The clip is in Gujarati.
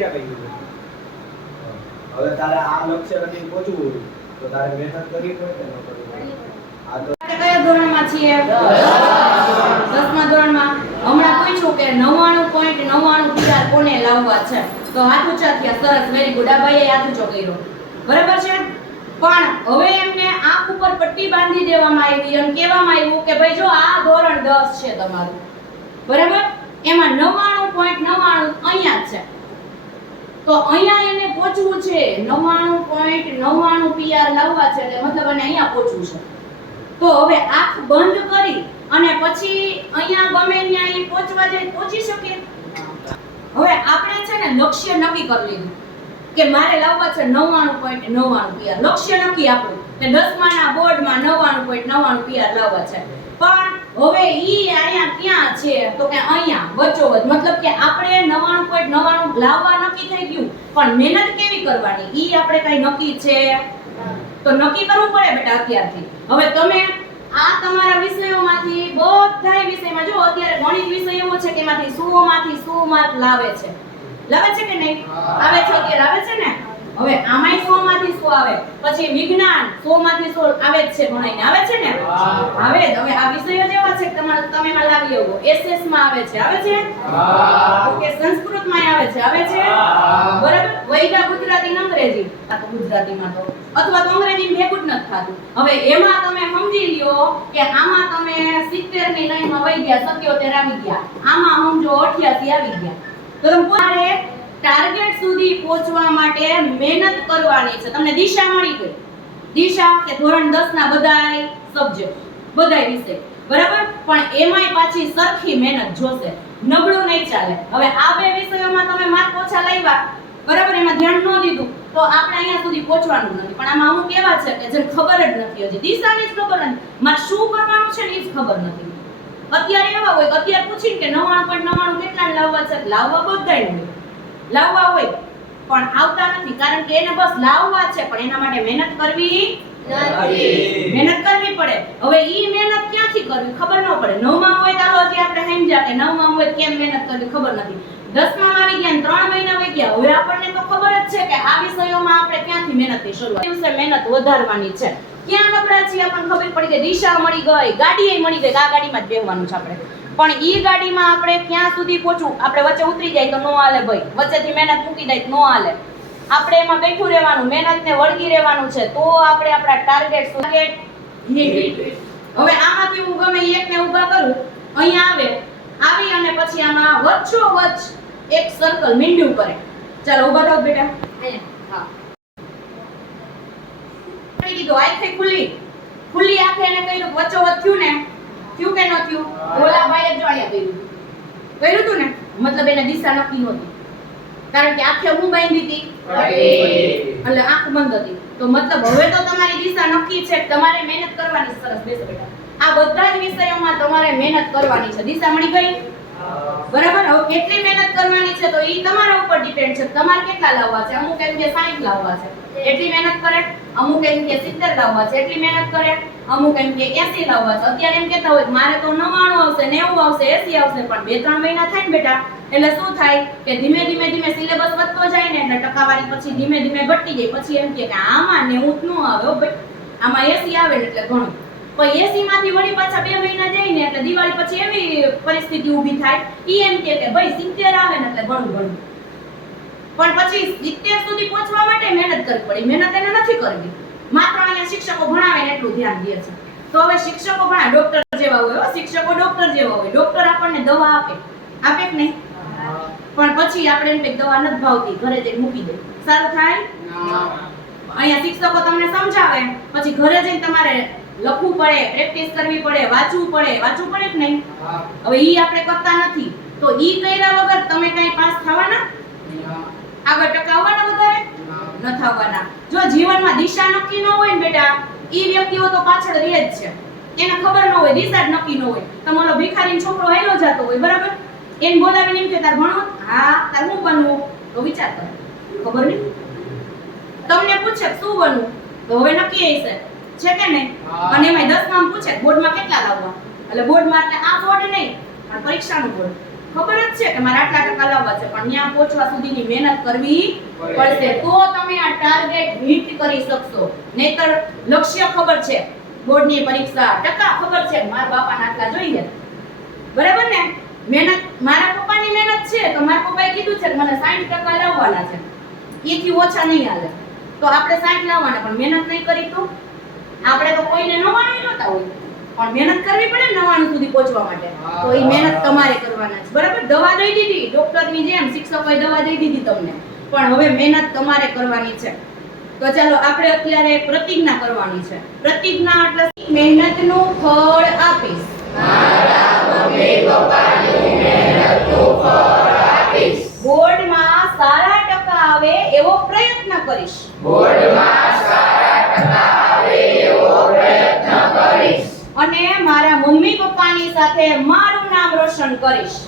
ક્યાં કહ્યું છે? હવે તારે આ લક્ષ્ય સુધી પહોંચવું હોય તો તારે મહેનત કરવી પડે કે ન કરવી પડે? આ તો કયા ધોરણમાં છીએ? 10મા ધોરણમાં. હમણાં પૂછ્યું કે 99.99 PR કોને લાવવા છે, તો હાથ ઊંચા થયા. સરસ, વેરી ગુડ. આ ભાઈએ હાથ ઊંચો કર્યો, બરાબર છે. પણ હવે એમને આંખ ઉપર પટ્ટી બાંધી દેવામાં આવી અને કહેવામાં આવ્યું કે ભાઈ જો આ ધોરણ 10 છે તમારું, બરાબર, એમાં 99.99 અહીંયા છે, તો અહીંયા એને પહોંચવું છે. 99.99 PR લાવવા છે એટલે મતલબ એને અહીંયા પહોંચવું છે. તો હવે આંખ બંધ કરી અને પછી અહીંયા ગમે ત્યાં ઈ પહોંચવા જાય પહોંચી શકે? હવે આપણે છે ને લક્ષ્ય નક્કી કરી લીધું કે મારે લાવવા છે 99.99 PR. લક્ષ્ય નક્કી આપણું કે 10મા ના બોર્ડમાં 99.99 PR લાવવા છે. પણ હવે ઈ અહીંયા ક્યાં છે? તો કે અહીંયા વચ્ચોવચ. મતલબ કે આપણે 99.99 લાવવા નક્કી થઈ ગયું, પણ મહેનત કેવી કરવાની ઈ આપણે કઈ નક્કી છે? તો નક્કી કરવું પડે બેટા અત્યારથી. હવે તમે આ તમારા વિષયોમાંથી બધાય વિષયમાં જો અત્યારે ગણિત વિષય એવો છે કે એમાંથી 100 માંથી 100 માર્ક લાવે છે. લાવે છે કે નહીં? આવે છે, અત્યારે આવે છે ને. હવે આમાંય 100 માંથી 100 આવે. પછી વિજ્ઞાન 100 માંથી 100 આવે જ છે, ભણાઈને આવે છે ને. આવે જ. હવે આ વિષયો જેવા છે કે તમે એમાં લાવી આવો. SS માં આવે છે, આવે છે. ઓકે, સંસ્કૃતમાં આવે છે, આવે છે. બરાબર. વૈદા ગુજરાતી ને અંગ્રેજી, આ તો ગુજરાતીમાં તો અથવા તો અંગ્રેજી ભેગું જ નથી થતું. હવે એમાં તમે સમજી લ્યો કે આમાં તમે 70 ની લાઈનમાં વહી ગયા, 77 આવી ગયા, આમાં સમજો 88 આવી ગયા. તો તમારે ટાર્ગેટ સુધી પહોંચવા માટે મહેનત કરવાની છે. તમને દિશા મળી ગઈ. દિશા કે ધોરણ 10 ના બધાય સબ્જેક્ટ, બધાય વિષય, બરાબર. પણ એમાંય પાછી સરખી મહેનત જોશે, નબળું નહીં ચાલે. હવે આ બે વિષયોમાં તમે માર્ક ઓછા લાવ્યા, બરાબર, એમાં ધ્યાન ન દીધું તો આપણે અહીંયા સુધી પહોંચવાનું નથી. પણ આમાં અમુક એવા છે કે જેને ખબર જ નથી, હજી દિશાની જ ખબર નથી, મારે શું કરવાનું છે ને એ જ ખબર નથી. અત્યારે એવા હોય અત્યારે પૂછીને કે 99.99 કેટલા લાવવા છે, લાવવા બધાય હોય, લાવવા હોય પણ આવતા નથી. કારણ કે એને બસ લાવવા છે, પણ એના માટે મહેનત કરવી નથી. મહેનત કરવી પડે. હવે ઈ મહેનત ક્યાંથી કરવી ખબર ન પડે. 9માં હોય તો હજી આપણે સમજ્યા કે 9માં હોય કેમ મહેનત કરવી ખબર નથી. 10માં આવી ગયા, 3 મહિના વહી ગયા, હવે આપણને તો ખબર જ છે કે આ વિષયોમાં આપણે ક્યાંથી મહેનતની શરૂઆત. દિવસે મહેનત વધારવાની છે. ક્યાં નબળા છીએ આપણને ખબર પડી ગઈ, દિશા મળી ગઈ, ગાડીએ મળી ગઈ, આ ગાડીમાં જ બેહવાનું છે આપણે. પણ ઈ ગાડીમાં આપણે ક્યાં સુધી પહોંચવું? આપણે વચ્ચે ઉતરી જાય તો નો હાલે ભાઈ, વચ્ચેથી મહેનત મૂકી દે તો નો હાલે. આપણે એમાં બેઠું રહેવાનું, મહેનતને વળગી રહેવાનું છે, તો આપણે આપણા ટાર્ગેટ હવે આમાંથી હું ગમે એકને ઊભા કરું, અહીંયા આવે, આવી અને પછી આમાં વચ્ચોવચ્ચ એક સર્કલ મીંડું કરે. ચાલો ઊભા થાઓ બેટા. અહીંયા હા કરી દીધો. આંખે ખુલ્લી આંખે એને કહ્યું વચ્ચોવચ્ચ થયું ને, થયું કે ન થયું? ભોલાભાઈએ જો અહીંયા કર્યું હતું ને, મતલબ એને દિશા નક્કી નહોતી. કારણ કે આંખે હું બાંધી હતી એટલે આંખ બંધ હતી. તો મતલબ હવે તો તમારી દિશા નક્કી છે, તમારે મહેનત કરવાની. સરસ, બેસો બેટા. આ બધા જ વિષયોમાં તમારે મહેનત કરવાની છે. દિશા મળી ગઈ, બરાબર. હવે કેટલી મહેનત કરવાની છે તો એ તમારા ઉપર ડિપેન્ડ છે. તમારે કેટલા લાવવા છે? અમુક એમ કે 60 લાવવા છે, એટલી મહેનત કરે. અમુક એમ કે 70 લાવવા છે, એટલી મહેનત કરે. અમુક એમ કે 80 લાવવા છે. અત્યારે એમ કહેતા હોય મારે તો 99 આવશે, 90 આવશે, 80 આવશે. પણ 2-3 મહિના થાય ને બેટા, એટલે શું થાય કે ધીમે ધીમે સિલેબસ વધતો જાય ને, એટલે ટકાવારી પછી ધીમે ધીમે ઘટી જાય. પછી એમ કે આમાં 90 ન આવે, ભાઈ આમાં 80 આવે ને એટલે ઘણું. પણ 80 માંથી વળી પાછા 2 મહિના જાય ને એટલે દિવાળી પછી એવી પરિસ્થિતિ ઊભી થાય, ઈ એમ કે ભાઈ 70 આવે ને એટલે ઘણું. પણ પછી 70 સુધી પહોંચવા માટે મહેનત કરવી પડે. મહેનત એને નથી કરવી. માત્ર અહીંયા શિક્ષકો ભણાવે ને એટલું ધ્યાન દે છે. તો હવે શિક્ષકો ભણાવે, ડોક્ટર જેવા હોય, શિક્ષકો ડોક્ટર જેવા હોય. ડોક્ટર આપણને દવા આપે કે નહીં? પણ પછી આપણે એમ કે દવા નથી ભાવતી, ઘરે જઈને મૂકી દે, સારું થાય? અહીંયા શિક્ષકો તમને સમજાવે, પછી ઘરે જઈને તમારે લખવું પડે, પ્રેક્ટિસ કરવી પડે, વાંચવું પડે કે નહીં? હવે ઈ આપણે કરતા નથી. તો ઈ કર્યા વગર તમે કઈ પાસ થવાના? આગળ ટકાવવાના વધારે ન થવાના. જો જીવનમાં દિશા નક્કી ન હોય ને બેટા, ઈ વ્યક્તિઓ તો પાછળ રહે જ છે. એને ખબર ન હોય, દિશા જ નક્કી ન હોય. તમારો ભિખારીનો છોકરો હેલો જતો હોય, બરાબર, એને બોલાવીને એમ કે તાર ભણો, હા તાર હું બનવું, તો વિચાર કરે, ખબર નહીં. તમને પૂછે શું બનવું, તો હવે નક્કી હશે છે કે નહીં? અને એમાં 10માં પૂછે બોર્ડમાં કેટલા લાવવા, એટલે બોર્ડમાં એટલે આ બોર્ડ નહીં પણ પરીક્ષાનું બોર્ડ. ખબર જ છે કે મારે આટલા ટકા લાવવા છે, પણ ત્યાં પહોંચવા સુધીની મહેનત કરવી પડશે, તો તમે આ ટાર્ગેટ હિટ કરી શકશો. નહીતર લક્ષ્ય ખબર છે, બોર્ડની પરીક્ષા ટકા ખબર છે, મારા બાપાના આટલા જોઈએ, બરાબર ને? મહેનત મારા પપ્પાની મહેનત છે, તો મારા પપ્પાએ કીધું છે કે મને 60% લાવવાના છે, એથી ઓછા નહીં હાલે, તો આપણે 60 લાવવાના, પણ મહેનત નહીં કરી તો આપણે તો કોઈને 99 નહોતા હોય, પણ મહેનત કરવી પડે ને 99 સુધી પહોંચવા માટે, તો એ મહેનત તમારે કરવાના છે, બરાબર? દવા દઈ દીધી ડોક્ટરની જેમ, શિક્ષકોએ દવા દઈ દીધી તમને, પણ હવે મહેનત તમારે કરવાની છે. તો ચાલો આપણે અત્યારે પ્રતિજ્ઞા કરવાની છે. પ્રતિજ્ઞા એટલે મહેનતનું ફળ આપીશ, બોર્ડમાં સારા ટકા આવે એવો પ્રયત્ન કરીશ, અને મારા મમ્મી પપ્પાની સાથે મારું નામ રોશન કરીશ.